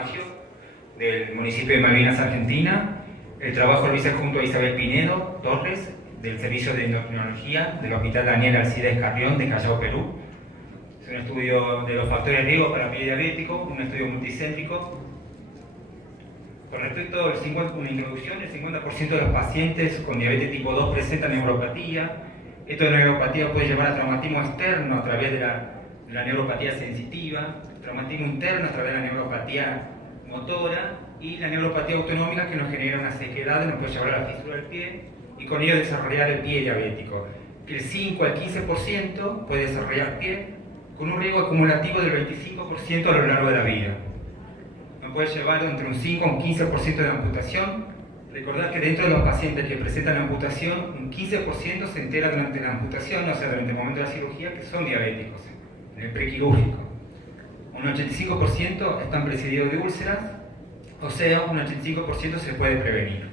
Maggio, del municipio de Malvinas, Argentina. El trabajo lo hice junto a Isabel Pinedo Torres, del Servicio de Endocrinología del Hospital Daniel Alcides Carrión de Callao, Perú. Es un estudio de los factores de riesgo para el pie diabético, un estudio multicéntrico. Con respecto a una introducción, el 50% de los pacientes con diabetes tipo 2 presentan neuropatía. Esta neuropatía puede llevar a traumatismo externo a través de la neuropatía sensitiva, traumatismo interno a través de la neuropatía motora y la neuropatía autonómica, que nos genera una sequedad, nos puede llevar a la fisura del pie y con ello desarrollar el pie diabético. Que el 5 al 15% puede desarrollar pie con un riesgo acumulativo del 25% a lo largo de la vida. Nos puede llevar entre un 5 a un 15% de amputación. Recordad que dentro de los pacientes que presentan amputación, un 15% se entera durante la amputación, o sea, durante el momento de la cirugía, que son diabéticos, en el prequirúrgico. Un 85% están precedidos de úlceras, o sea, un 85% se puede prevenir.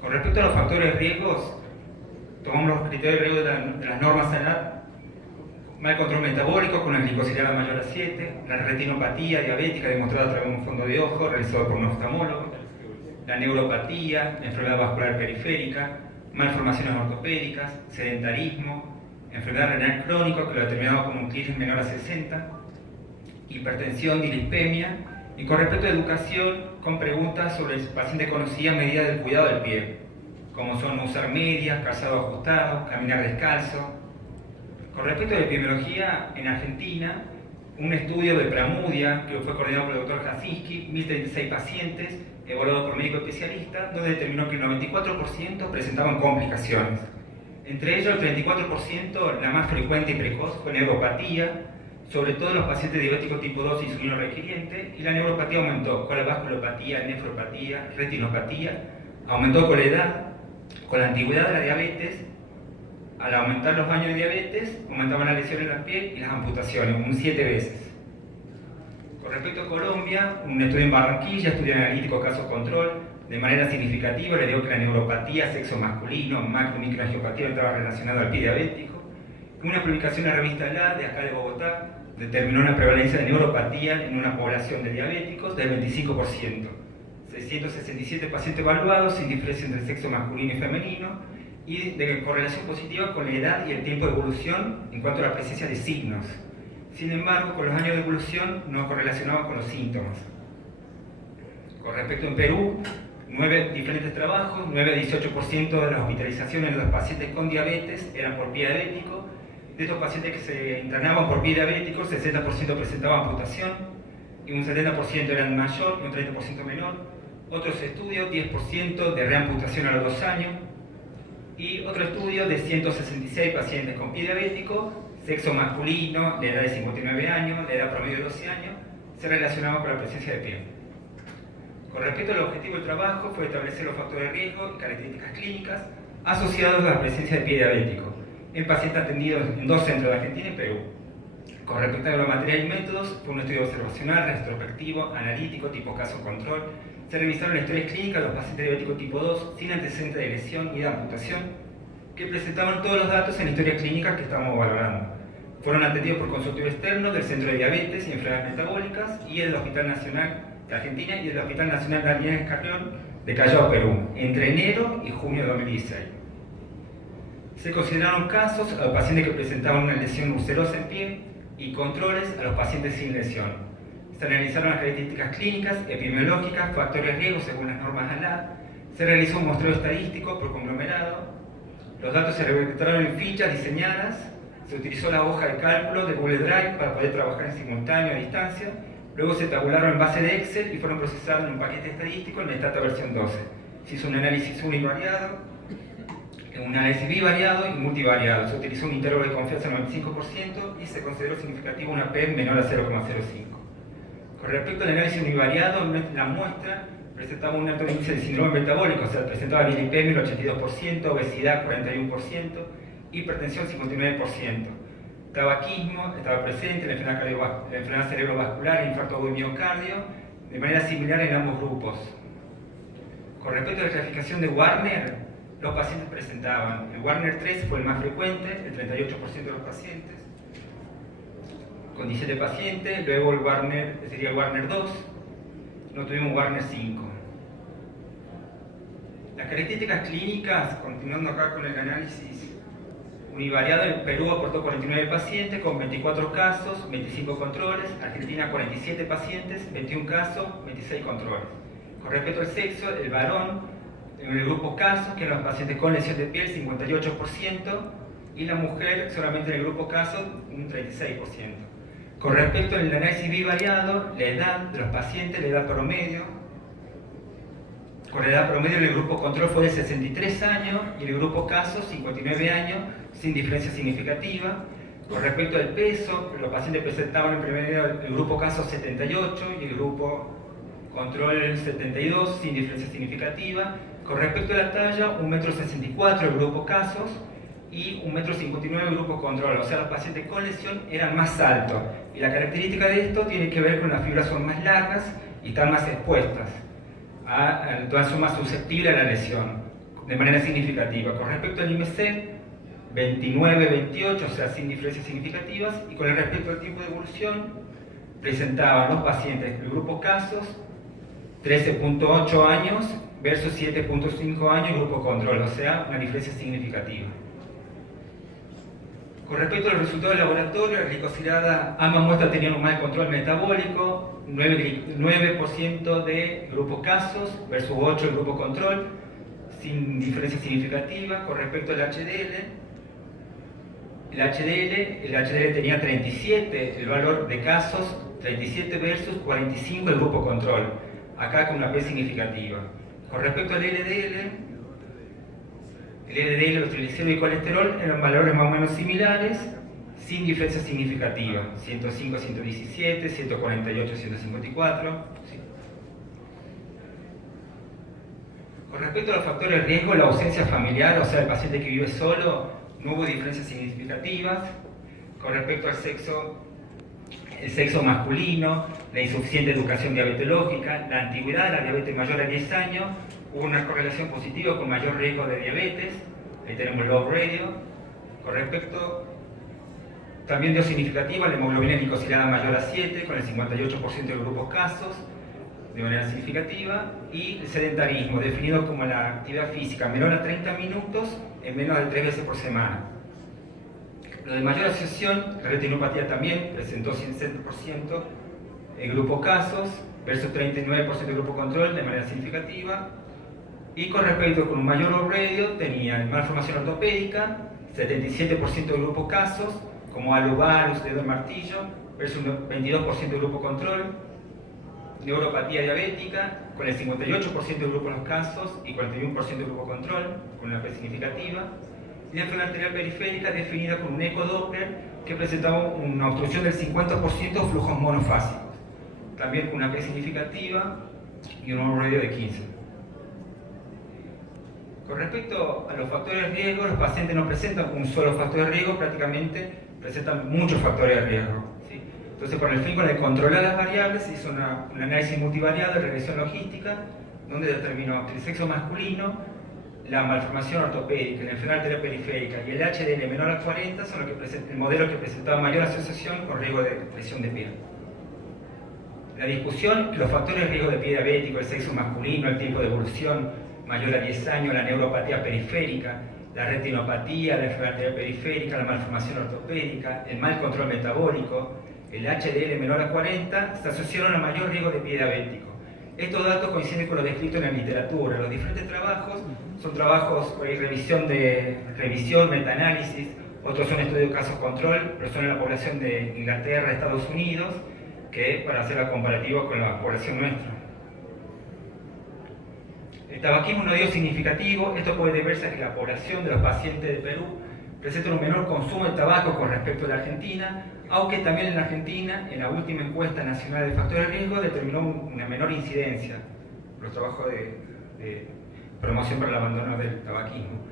Con respecto a los factores de riesgos, tomamos los criterios de riesgo de las normas ANAT: mal control metabólico con una glicosilada mayor a 7, la retinopatía diabética demostrada a través de un fondo de ojo realizado por un oftalmólogo, la neuropatía, la enfermedad vascular periférica, malformaciones ortopédicas, sedentarismo, enfermedad renal crónica que lo determinado como un clínico menor a 60, hipertensión, dislipemia. Y con respecto a educación, con preguntas sobre el paciente conocida medidas del cuidado del pie, como son usar medias, calzado ajustado, caminar descalzo. Con respecto a la epidemiología, en Argentina, un estudio de Pramudia, que fue coordinado por el doctor Jasinski, 1036 pacientes, evaluados por médico especialista, donde determinó que el 94% presentaban complicaciones. Entre ellos, el 34%, la más frecuente y precoz, fue neuropatía, sobre todo en los pacientes diabéticos tipo 2 y insulino requiriente, y la neuropatía aumentó con la vasculopatía, nefropatía, retinopatía, aumentó con la edad, con la antigüedad de la diabetes. Al aumentar los años de diabetes, aumentaban las lesiones en la piel y las amputaciones, un 7 veces. Con respecto a Colombia, un estudio en Barranquilla, estudio analítico caso-control, de manera significativa le dio que la neuropatía, sexo masculino, macro- y microangiopatía estaba relacionada al pie diabético. Una publicación en la revista LA, de acá de Bogotá, determinó una prevalencia de neuropatía en una población de diabéticos del 25%. 667 pacientes evaluados, sin diferencia entre el sexo masculino y femenino, y de correlación positiva con la edad y el tiempo de evolución en cuanto a la presencia de signos. Sin embargo, con los años de evolución no correlacionaba con los síntomas. Con respecto en Perú, 9 diferentes trabajos, 9 a 18% de las hospitalizaciones de los pacientes con diabetes eran por pie diabético. De estos pacientes que se internaban por pie diabético, el 60% presentaban amputación y un 70% eran mayor y un 30% menor. Otros estudios, 10% de reamputación a los 2 años. Y otro estudio de 166 pacientes con pie diabético, sexo masculino, de edad de 59 años, de edad promedio de 12 años, se relacionaba con la presencia de pie. Con respecto al objetivo del trabajo, fue establecer los factores de riesgo y características clínicas asociados a la presencia de pie diabético en pacientes atendidos en 2 centros de Argentina y Perú. Con respecto a los materiales y métodos, fue un estudio observacional, retrospectivo, analítico, tipo caso-control. Se revisaron las historias clínicas de los pacientes diabéticos tipo 2 sin antecedentes de lesión ni de amputación, que presentaban todos los datos en la historia clínica que estábamos valorando. Fueron atendidos por consultorio externo del Centro de Diabetes y Enfermedades Metabólicas y el Hospital Nacional de Argentina y el Hospital Nacional Daniel Carrión de Callao, Perú, entre enero y junio de 2016. Se consideraron casos a los pacientes que presentaban una lesión ulcerosa en pie y controles a los pacientes sin lesión. Se analizaron las características clínicas, epidemiológicas, factores de riesgo según las normas ANAT. Se realizó un muestreo estadístico por conglomerado. Los datos se registraron en fichas diseñadas. Se utilizó la hoja de cálculo de Google Drive para poder trabajar en simultáneo a distancia. Luego se tabularon en base de Excel y fueron procesados en un paquete estadístico en la Stata versión 12. Se hizo un análisis univariado, un análisis bivariado y multivariado. Se utilizó un intervalo de confianza del 95% y se consideró significativo una P menor a 0,05. Con respecto al análisis univariado, la muestra presentaba un alto índice de síndrome metabólico, o sea, presentaba dislipemia el 82%, obesidad 41%, hipertensión 59%. Tabaquismo estaba presente, la enfermedad cerebrovascular, el infarto agudo y miocardio, de manera similar en ambos grupos. Con respecto a la clasificación de Warner, los pacientes presentaban, el Warner 3 fue el más frecuente, el 38% de los pacientes, con 17 pacientes, luego el Warner, sería el Warner 2, no tuvimos Warner 5. Las características clínicas, continuando acá con el análisis univariado, el Perú aportó 49 pacientes con 24 casos, 25 controles, Argentina 47 pacientes, 21 casos, 26 controles. Con respecto al sexo, el varón en el grupo casos, que eran los pacientes con lesión de piel, 58%, y la mujer solamente en el grupo casos, un 36%. Con respecto al análisis bivariado, la edad de los pacientes, la edad promedio, con la edad promedio en el grupo control fue de 63 años y en el grupo casos 59 años, sin diferencia significativa. Con respecto al peso, los pacientes presentaban en promedio el grupo casos 78 y el grupo control 72, sin diferencia significativa. Con respecto a la talla, 1,64 m el grupo casos y 1,59 m el grupo control, o sea, los pacientes con lesión eran más altos. Y la característica de esto tiene que ver con las fibras son más largas y están más expuestas, entonces son más susceptibles a la lesión de manera significativa. Con respecto al IMC, 29-28, o sea, sin diferencias significativas, y con respecto al tiempo de evolución, presentaban los pacientes del grupo casos 13.8 años versus 7.5 años el grupo control, o sea, una diferencia significativa. Con respecto a los resultados del laboratorio, la glicosilada, ambas muestras tenían un mal control metabólico, 9% de grupo casos versus 8% del grupo control, sin diferencia significativa. Con respecto al HDL, el HDL tenía 37 el valor de casos, 37 versus 45 el grupo control, acá con una P significativa. Con respecto al LDL, los triglicéridos y colesterol eran valores más o menos similares, sin diferencia significativa, 105 a 117, 148 a 154. ¿Sí? Con respecto a los factores de riesgo, la ausencia familiar, o sea, el paciente que vive solo, no hubo diferencias significativas. Con respecto al sexo, el sexo masculino, la insuficiente educación diabetológica, la antigüedad de la diabetes mayor a 10 años, hubo una correlación positiva con mayor riesgo de diabetes. Ahí tenemos el log radio. Con respecto, también dio significativa la hemoglobina glicosilada mayor a 7, con el 58% de grupos casos, de manera significativa, y el sedentarismo, definido como la actividad física menor a 30 minutos en menos de 3 veces por semana. Lo de mayor asociación, la retinopatía también presentó 160% en grupo casos versus 39% de grupo control de manera significativa. Y con respecto con un mayor log radio, tenía malformación ortopédica, 77% de grupo casos, como alovalus, dedo de martillo, versus un 22% de grupo control, neuropatía diabética, con el 58% de grupo en los casos y 41% de grupo control, con una P significativa, y la enfermedad arterial periférica definida con un ecodoppler que presentaba una obstrucción del 50% de flujos monofásicos, también con una P significativa y un log radio de 15. Con respecto a los factores de riesgo, los pacientes no presentan un solo factor de riesgo, prácticamente presentan muchos factores de riesgo. ¿Sí? Entonces, con el controlar las variables, se hizo un análisis multivariado de regresión logística, donde determinó que el sexo masculino, la malformación ortopédica, la enfermedad arterial periférica y el HDL menor a 40 son el modelo que presentaba mayor asociación con riesgo de lesión de piel. La discusión, los factores de riesgo de pie diabético, el sexo masculino, el tiempo de evolución mayor a 10 años, la neuropatía periférica, la retinopatía, la enfermedad arterial periférica, la malformación ortopédica, el mal control metabólico, el HDL menor a 40, se asociaron a mayor riesgo de pie diabético. Estos datos coinciden con lo descrito en la literatura. Los diferentes trabajos son trabajos por revisión, metaanálisis, otros son estudios de casos control, pero son en la población de Inglaterra, Estados Unidos, que para hacer la comparativa con la población nuestra. El tabaquismo no dio significativo. Esto puede deberse a que la población de los pacientes de Perú presenta un menor consumo de tabaco con respecto a la Argentina, aunque también en la Argentina, en la última encuesta nacional de factores de riesgo, determinó una menor incidencia los trabajos de promoción para el abandono del tabaquismo.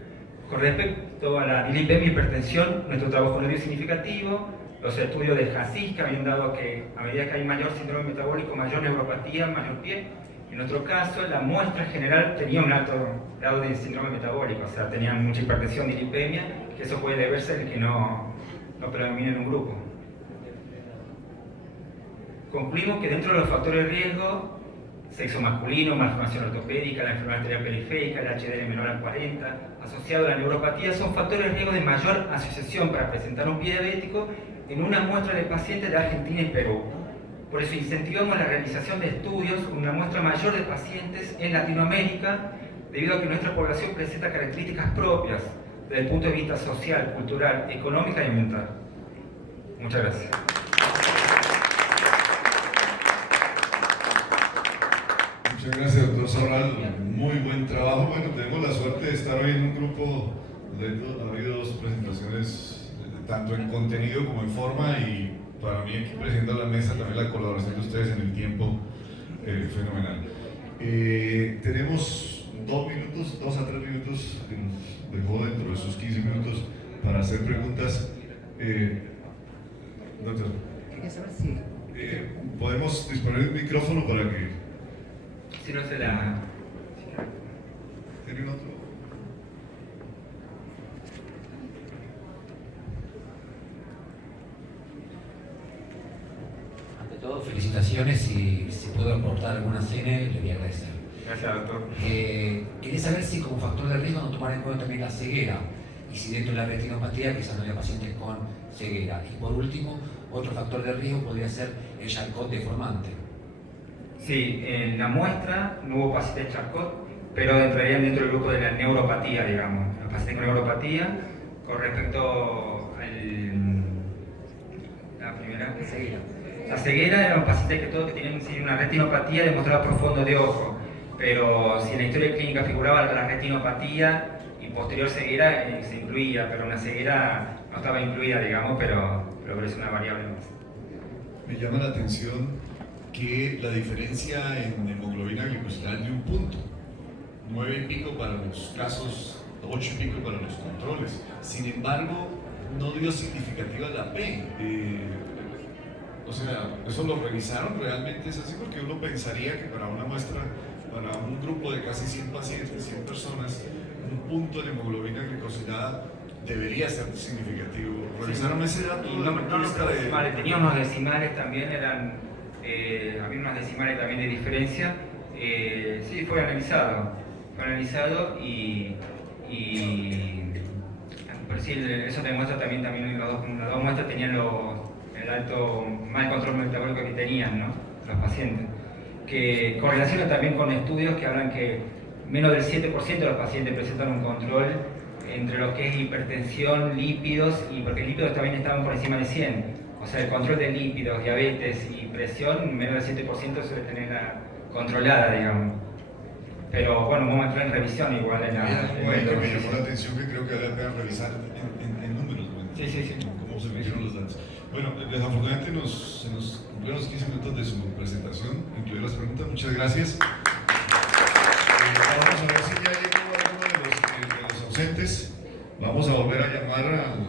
Con respecto a la dilipemia y hipertensión, nuestro trabajo no dio significativo. Los estudios de Jasisca habían dado que a medida que hay mayor síndrome metabólico, mayor neuropatía, mayor pie. En nuestro caso, la muestra en general tenía un alto grado de síndrome metabólico, o sea, tenían mucha hipertensión y dilipemia, que eso puede deberse a que no predomina en un grupo. Concluimos que dentro de los factores de riesgo sexo masculino, malformación ortopédica, la enfermedad arterial periférica, el HDL menor a 40, asociado a la neuropatía, son factores de riesgo de mayor asociación para presentar un pie diabético en una muestra de pacientes de Argentina y Perú. Por eso incentivamos la realización de estudios con una muestra mayor de pacientes en Latinoamérica, debido a que nuestra población presenta características propias desde el punto de vista social, cultural, económica y ambiental. Muchas gracias. Muchas gracias, doctor Sabral. Muy buen trabajo. Bueno, tenemos la suerte de estar hoy en un grupo donde ha habido dos presentaciones, tanto en contenido como en forma, y para mí aquí presenta la mesa también la colaboración de ustedes en el tiempo, fenomenal. Tenemos 2 a 3 minutos que nos dejó dentro de sus 15 minutos para hacer preguntas. Doctor, ¿podemos disponer de un micrófono para que... Si no se la... ¿Tienen otro? Ante todo, felicitaciones, y si puedo aportar alguna CN, le voy a agradecer. Gracias, doctor. Quería saber si como factor de riesgo no tomar en cuenta también la ceguera, y si dentro de la retinopatía quizás no haya pacientes con ceguera. Y por último, otro factor de riesgo podría ser el Charcot deformante. Sí, en la muestra no hubo pacientes de Charcot, pero entrarían dentro del grupo de la neuropatía, digamos. Los pacientes con neuropatía, con respecto a la primera... Ceguera. La ceguera eran pacientes que todos que tenían una retinopatía demostrada por fondo de ojo, pero si en la historia clínica figuraba la retinopatía y posterior ceguera, se incluía, pero una ceguera no estaba incluida, digamos, pero es una variable más. Me llama la atención que la diferencia en hemoglobina glicosilada es de 1 punto, 9 y pico para los casos, 8 y pico para los controles. Sin embargo, no dio significativa la P. O sea, ¿eso lo revisaron? ¿Realmente es así? Porque uno pensaría que para una muestra, para un grupo de casi 100 pacientes, 100 personas, 1 punto de hemoglobina glicosilada debería ser significativo. ¿Revisaron ese dato? Tenía unos decimales también, había unos decimales también de diferencia. Sí, fue analizado y por sí, eso demuestra también las dos muestras tenían el alto mal control metabólico que tenían, ¿no?, los pacientes, que correlaciona también con estudios que hablan que menos del 7% de los pacientes presentan un control entre lo que es hipertensión, lípidos, y porque lípidos también estaban por encima de 100, o sea, el control de lípidos, diabetes y presión, menos del 7% suele tenerla controlada, digamos. Pero bueno, vamos a entrar en revisión igual en la... me llamó la atención que creo que vale la pena revisar en números, ¿no? Sí. Cómo se metieron los datos. Bueno, desafortunadamente se nos cumplieron los 15 minutos de su presentación, incluidas las preguntas. Muchas gracias. Vamos a ver si ya llegó alguno de los ausentes. Vamos a volver a llamar al